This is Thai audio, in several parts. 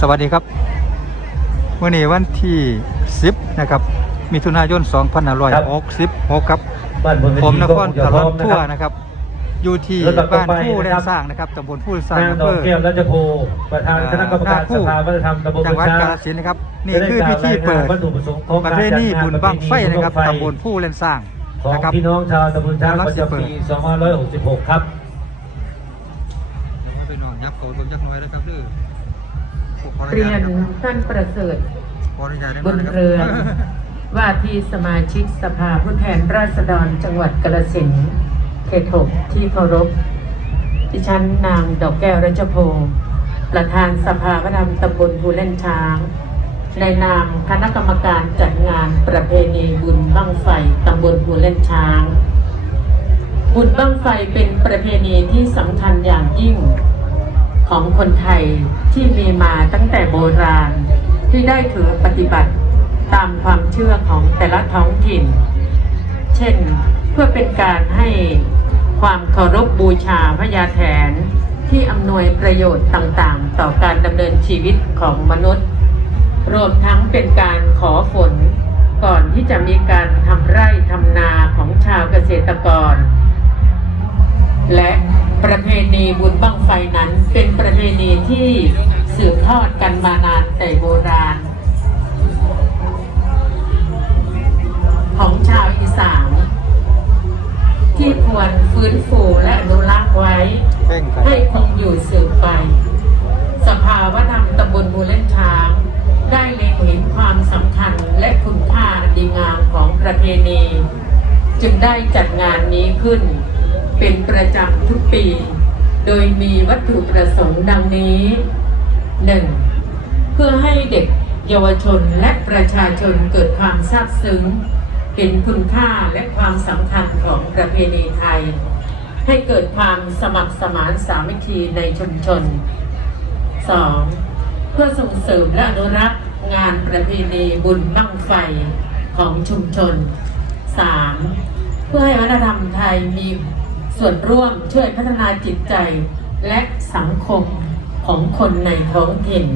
สวัสดีครับวันนี้วันที่ 10 นะครับมิถุนายน2566ครับบ้านบนเวผมทีนก็คครงจะตพร้ลออมดนะทั่วครับนะครับอยู่ที่แล้วก็บ้านต่อไปผู้แลนะครับสร้างนะครับตำบลผู้สร้างนางอำดเภอกอแก้วรัชโพประธานคณะกรรมการสภาวัฒนธรรมตำบลจังหวัดช้กาฬสินธุ์นะครับ นี่ได้คือกล่าพิวธีเปิดรายงานวัตถุประสงค์ของประการเพณีจัดงานบุญบังไฟนะครับประเพณีตำบลผู้แลสร้างของนะครับพี่น้องชาวตำบลช้างกำลังประสิเปิดจำปี2566 ครับไปนอนยับเขาตัวจักหน่อยนะครับดื้อขออนุ เรีญายตนท่านประเสริฐขออนุญาตได้ไหมบุญนะครับเรืองว่าที่สมาชิกสภาผู้แทนราษฎรจังหวัดกาฬสินธุ์เขตหกที่เคารพดิฉันนางดอกแก้วรัชโพงศ์ประธานสภาวัฒนธรรมตำบลภูเล่นช้าง ในนามคณะกรรมการจัดงานประเพณีบุญบั้งไฟตำบลภูเล่นช้าง บุญบั้งไฟเป็นประเพณีที่สำคัญอย่างยิ่ง ของคนไทยที่มีมาตั้งแต่โบราณ ที่ได้ถือปฏิบัติตามความเชื่อของแต่ละท้องถิ่น เช่นเพื่อเป็นการให้ความเคารพบูชาพญาแถนที่อำนวยประโยชน์ต่างๆ ต่อการดำเนินชีวิตของมนุษย์ รวมทั้งเป็นการขอฝน ก่อนที่จะมีการทำไร่ทำนาของชาวเกษตรกร และ ประเพณีบุญบั้งไฟนั้นเป็นประเพณีที่สืบทอดกันมานานแต่โบราณ ของชาวอีสานที่ควรฟื้นฟูและอนุรักษ์ไว้ ให้คงอยู่สืบไป สภาวธรรมตำบลบูเล่นช้าง ได้เล็งเห็นความสำคัญและคุณค่าดีงามของประเพณี จึงได้จัดงานนี้ขึ้น เป็นประจำทุกปี โดยมีวัตถุประสงค์ดังนี้ 1. เพื่อให้เด็กเยาวชนและประชาชนเกิดความซาบซึ้ง เป็นคุณค่าและความสำคัญของประเพณีไทย ให้เกิดความสมัครสมานสามัคคีในชุมชน 2. เพื่อส่งเสริมและอนุรักษ์งานประเพณีบุญบั้งไฟของชุมชน 3. เพื่อให้วัฒนธรรมไทยมี ส่วนร่วมช่วยพัฒนาจิตใจและสังคมของคนในท้องถิ่น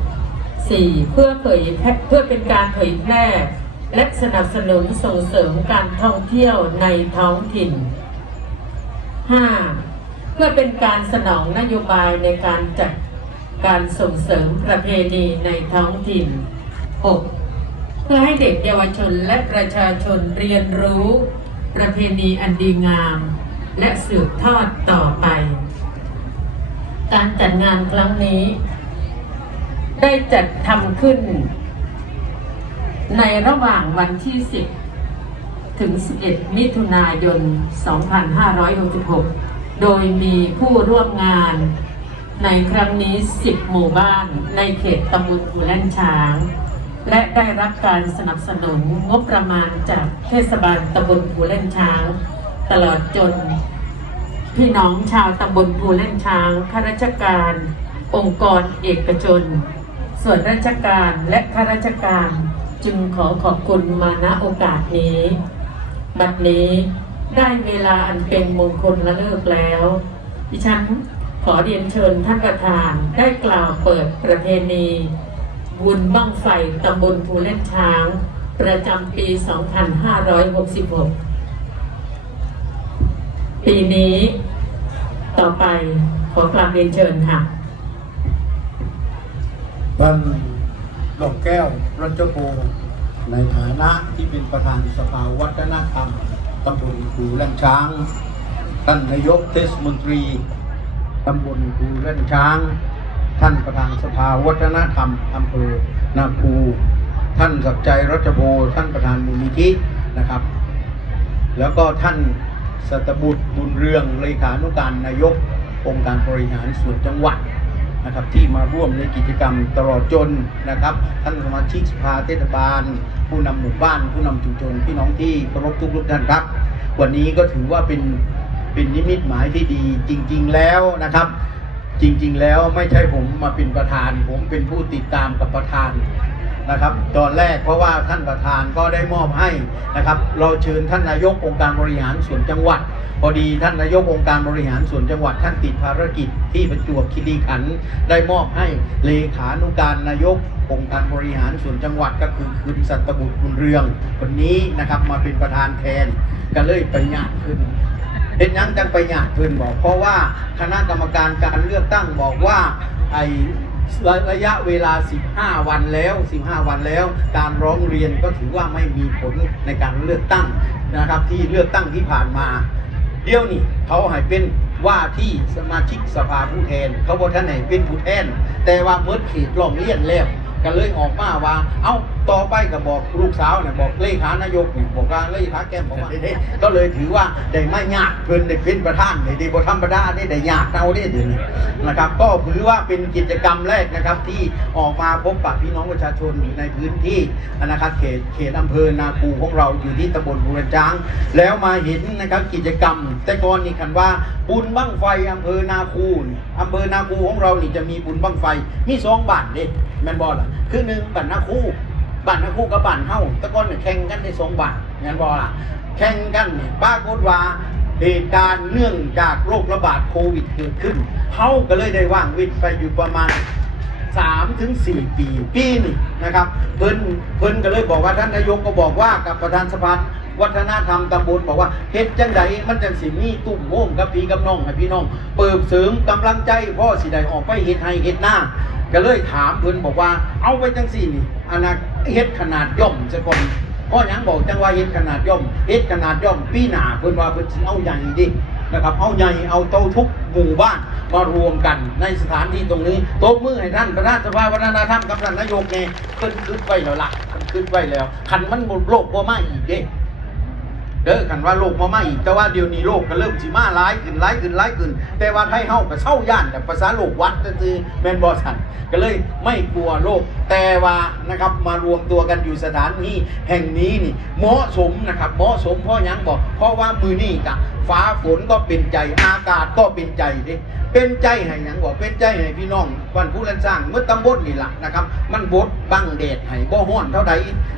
4. เพื่อเผยแพร่เพื่อเป็นการเผยแพร่ และสนับสนุนส่งเสริมการท่องเที่ยวในท้องถิ่น 5. เพื่อเป็นการสนองนโยบายในการจัดการส่งเสริมประเพณีในท้องถิ่น 6. เพื่อให้เด็กเยาวชนและประชาชนเรียนรู้ ประเพณีอันดีงาม และสืบทอดต่อไป การจัดงานครั้งนี้ ได้จัดทำขึ้น ในระหว่างวันที่ 10 ถึง 11 มิถุนายน 2566 โดยมีผู้ร่วมงานในครั้งนี้ 10 หมู่บ้านในเขตตำบลหูแล่นช้าง และได้รับการสนับสนุนงบประมาณจากเทศบาลตำบลหูแล่นช้าง ตลอดจน พี่น้องชาวตำบลภูเล่นช้างข้าราชการ องค์กรเอกชน ส่วนราชการและข้าราชการจึงขอขอบคุณมาณโอกาสนี้ บัดนี้ได้เวลาอันเป็นมงคลละเลิกแล้ว ดิฉันขอเรียนเชิญท่านประธานได้กล่าวเปิดประเพณีบุญบั้งไฟตำบลภูเล่นช้าง ประจำปี 2566 ปีนี้ต่อไปขอกราบเรียนเชิญค่ะท่านดอกแก้วรัชโพในฐานะที่เป็นประธานสภาวัฒนธรรมตำบลคูแล่นช้าง ท่านนายกเทศมนตรีตำบลคูแล่นช้าง ท่านประธานสภาวัฒนธรรมอำเภอนาคูท่านสักดิ์ใจรัชโพท่านประธานมูลนิธินะครับ แล้วก็ท่าน สัตบุตรบุญเรืองเลขานุการนายกองค์การบริหารส่วนจังหวัดนะครับที่มาร่วมในกิจกรรมตลอดจนนะครับท่านสมาชิกสภาเทศบาล ผู้นำหมู่บ้าน ผู้นำชุมชนพี่น้องที่เคารพทุกทุกๆท่านครับ วันนี้ก็ถือว่าเป็นเป็นนิมิตหมายที่ดีจริง ๆแล้วนะครับ จริง ๆ แล้วไม่ใช่ผมมาเป็นประธาน ผมเป็นผู้ติดตามกับประธาน นะครับตอนแรกเพราะว่าท่านประธานก็ได้มอบให้นะครับ เราเชิญท่านนายกองค์การบริหารส่วนจังหวัด พอดีท่านนายกองค์การบริหารส่วนจังหวัดท่านติดภารกิจที่ประจวบคีรีขันธ์ได้มอบให้เลขานุการนายกองค์การบริหารส่วนจังหวัดก็คือคุณสัตบุตรคุณเรืองคนนี้นะครับมาเป็นประธานแทนก็เลยไปยากขึ้นเห็นยังจังไปหยาดเพิ่นบอก เพราะว่าคณะกรรมการการเลือกตั้งบอกว่าไอ ระระยะเวลา 15 วันแล้ว 15 วันแล้ว การร้องเรียนก็ถือว่าไม่มีผลในการเลือกตั้งนะครับ ที่เลือกตั้งที่ผ่านมา เดี๋ยวนี้เขาหายเป็นว่าที่สมาชิกสภาผู้แทน เขาบอกท่านไหนเป็นผู้แทน แต่ว่าเมื่อเขตร้องเรียนแล้วก็เลยออกมาว่า เอ้า ต่อไปก็บอกลูกสาวเนี่ยบอกเลขานายกเนี่ยบอกว่าเลขาแก้มบอกว่าเด้ก็เลยถือว่าได้ไม่ยากเพิ่นได้เป็นประธานได้ได้บ่ธรรมดาได้ได้ยากเอาได้ดีนะครับ ก็ถือว่าเป็นกิจกรรมแรกนะครับ ที่ออกมาพบปะพี่น้องประชาชนอยู่ในพื้นที่นะครับเขตเขตอำเภอนาคูของเราอยู่ที่ตำบลบูรจาง แล้วมาเห็นนะครับกิจกรรม แต่ก่อนนี่คันว่าบุญบั้งไฟอำเภอนาคูอำเภอนาคูของเรานี่จะมีบุญบั้งไฟมีสองบ้านเด้แมนบอล่ะคือหนึ่งบ้านนาคู บ้านนาคูกับบ้านเฮาต่ก่อนนี่แข่งกันในสองบ้านแม่นบอกล่ะแข่งกันนี่ปรากฏว่าเหตุการณ์เนื่องจากโรคระบาดโควิดเกิดขึ้นเฮาก็เลยได้ว่างวิทย์ไปอยู่ประมาณสามถึงสี่ปีปีนี่นะครับเพิ่นเพิ่นก็เลยบอกว่าท่านนายกก็บอกว่ากับประธานสภาวัฒนธรรมตำบลบอกว่าเฮ็ดจังไดมันจังสิมีตุ่มโฮมกับพี่กับน้องให้พี่น้อง เปิบเสริมกำลังใจพ่อสิได้ออกไปเฮ็ดให้เฮ็ดหน้า ก็เลยถามเพิ่นบอกว่า เอาไปจังสี่นี่อนาเฮ็ดขนาดย่อมซะก่อนพ่อยังบอกจังว่าเฮ็ดขนาดย่อมเฮ็ดขนาดย่อมปีหน้าเพิ่นว่าเพิ่นสิเอาใหญ่ดินะครับเอาใหญ่เอาโตทุกหมู่บ้านมารวมกันในสถานที่ตรงนี้โต๊ะมือให้ท่านประธานสภาวัฒนธรรมกับท่านนายกเนี่ยขึ้นขึ้นไว้แล้วล่ะขึ้นขึ้นไว้แล้วคันมันหมดโลกบ่มาอีกเด้ เด้อกันว่าโลกบ่มาอีกแต่ว่าเดี๋ยวนี้โลกก็เริ่มสิมาร้ายขึ้นร้ายขึ้นร้ายขึ้น แต่ว่าไทยเฮาก็เช่าย่านแต่ภาษาโลกวัดก็คือแมนบอสันก็เลยไม่กลัวโลก แต่ว่านะครับมารวมตัวกันอยู่สถานที่แห่งนี้นี่เหมาะสมนะครับเหมาะสมเพราะหยังบอกเพราะว่ามือนี่กับฟ้าฝนก็เป็นใจ อากาศก็เป็นใจดิเป็นใจให้หยังบอกเป็นใจให้พี่น้องวันผู้รันสร้างเมื่อตำบลนี่ล่ะนะครับ มันบดบังแดดให้บ่ฮ้อนเท่าใด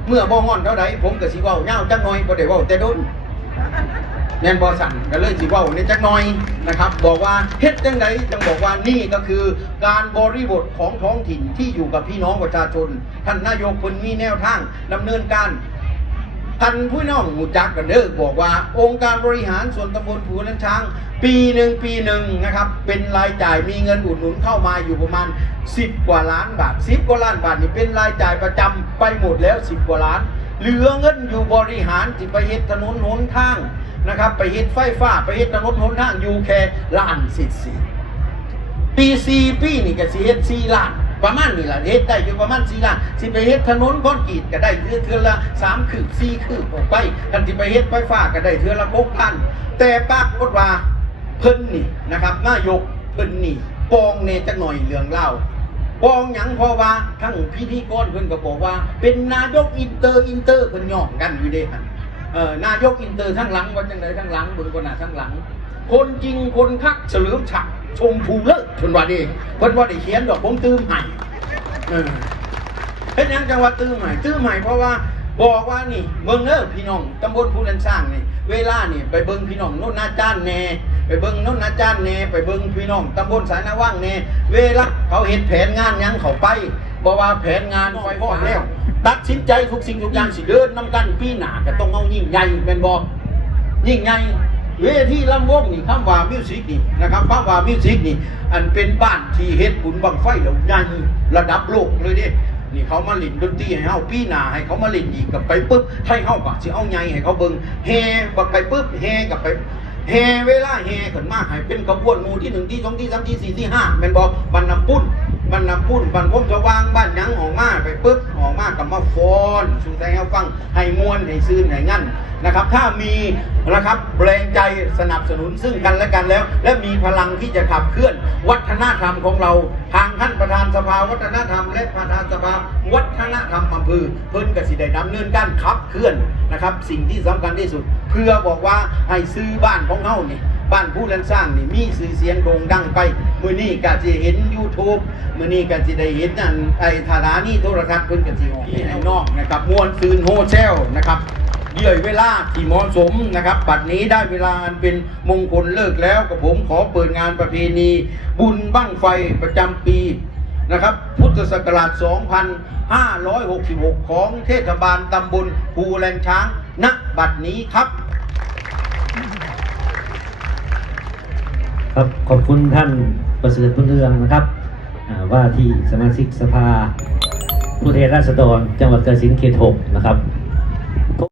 เมื่อบ่ฮ้อนเท่าใดผมก็สิเว้าเงาจักหน่อยบ่ได้เว้าแต่โดนแนนบ่สั่นก็เลยสิเว้าในจักหน่อยนะครับ บอกว่าเฮ็ดจังไดจังบอกว่านี่ก็คือการบริบทของท้องถิ่นที่อยู่กับพี่น้องประชาชน ท่านนายกเพิ่นมีแนวทางดำเนินการ ท่านผู้น้องหมูจักกันเด้อบอกว่า องค์การบริหารส่วนตำบลผูนันช้าง ปีหนึ่งปีหนึ่งนะครับ เป็นรายจ่ายมีเงินอุดหนุนเข้ามาอยู่ประมาณ 10 กว่าล้านบาท10กว่าล้านบาทนี่เป็นรายจ่ายประจำไปหมดแล้ว 10 กว่าล้าน เหลือเงินอยู่บริหารที่ไปเฮ็ดถนนหนทางนะครับ ไปเฮ็ดไฟฟ้าไปเฮ็ดถนนหนทางอยู่แค่ล้านสิบสี่ปีสี่ปีนี่ก็สิเฮ็ดสี่ล้าน ประมาณนี้ละเฮ็ดได้อยู่ประมาณสี่ล้านสิไปเฮ็ดถนนคอนกรีตก็ได้เทือเทือละสามคืบสี่คืบออกไปคันสิไปเฮ็ดไฟฟ้าก็ได้เทือละหกพันแต่ปรากฏว่าเพิ่นนี่นะครับนายกเพิ่นนี่ปองเนจักหน่อยเรื่องเล่าปองหยังเพราะว่าทั้งพิธีกรเพิ่นก็บอกว่า เป็นนายกอินเตอร์อินเตอร์เพิ่นย่องกันอยู่เด้หั่นเออนายกอินเตอร์ทั้งหลังว่าจังไดทั้งหลังเบิ่งคนหน้าทั้งหลัง คนจริงคนคักเฉลิมฉัก ชมพูเลิศเพิ่นว่าเด้เพิ่นว่าได้เขียนดอกผมตื้มให้เออเฮ็ดหยังจังหวัดตื้มให้ตื้มให้เพราะว่าบอกว่านี่เบิ่งเด้อพี่น้องตำบลภูนันสร้างนี่เวลานี่ไปเบิ่งพี่น้องโน่นนาจานแหน่ไปเบิ่งโน่นนาจานแหน่ไปเบิ่งพี่น้องตำบลสายนาว่างแหน่เวลาเขาเฮ็ดแผนงานหยังเขาไปบอกว่าแผนงานไฟฟ้าแล้วตัดสินใจทุกสิ่งทุกอย่างสิเดินนำกันพี่หน้าก็ต้องเอายิ่งใหญ่แม่นบ่ยิ่งใหญ่ เวทีลำวงนี่คำว่ามิวสิกนี่นะครับคำว่ามิวสิกนี่ อันเป็นบ้านที่เฮ็ดบุญบังไฟแล้วใหญ่ระดับโลกเลยเด้นี่เขามาเล่นดนตรีให้เฮาปีหน้าให้เขามาเล่นอีกกับไปปุ๊บให้เฮาก็สิเอาใหญ่ให้เขาเบิ่งแห่บักไปปุ๊บแห่กับไปแห่เวลาแห่ขึ้นมาให้เป็นกระบวนหมู่ที่หนึ่งที่สองที่สามที่สี่ที่ห้าแม่นบ่บรรณปุ้นบรรณปุ้นบรรพมสว่างบ้านหยังออกมาไปปุ๊บออกมากับมาฟ้อนสู่ใจให้ฟังให้มวนให้ซื่นให้งั้นนะครับ ถ้ามีนะครับแรงใจสนับสนุนซึ่งกันและกันแล้ว และมีพลังที่จะขับเคลื่อน วัฒนธรรมของเรา ทางท่านประธานสภาวัฒนธรรม และประธานสภาวัฒนธรรมอำเภอเพิ่นกสิได้ดำเนินการขับเคลื่อนนะครับ สิ่งที่สำคัญที่สุด เพื่อบอกว่าให้ซื้อบ้านของเฮานี่บ้านผู้เล่นสร้างนี่มีสื่อเสียงโด่งดังไป มือนี้ก็จะเห็น YouTube มือนี้ก็จะได้เห็นนั่นไอ้ฐานานี่โทรทัศน์เพิ่นก็สิออกที่ไหนนอกนะครับมวนซืนโฮเซลนะครับ เยื่อยเวลาที่เหมาะสมนะครับบัดนี้ได้เวลาอันเป็นมงคลเลิกแล้วกับผมขอเปิดงานประเพณี บุญบั้งไฟประจำปีนะครับ พุทธศักราช 2566 ของเทศบาลตำบลภูแลงช้างณบัดนี้ครับครับขอบคุณท่านประเสริฐบุญเรืองนะครับว่าที่สมาชิกสภาผู้แทนราษฎร จังหวัดกาฬสินธุ์เขตหกนะครับ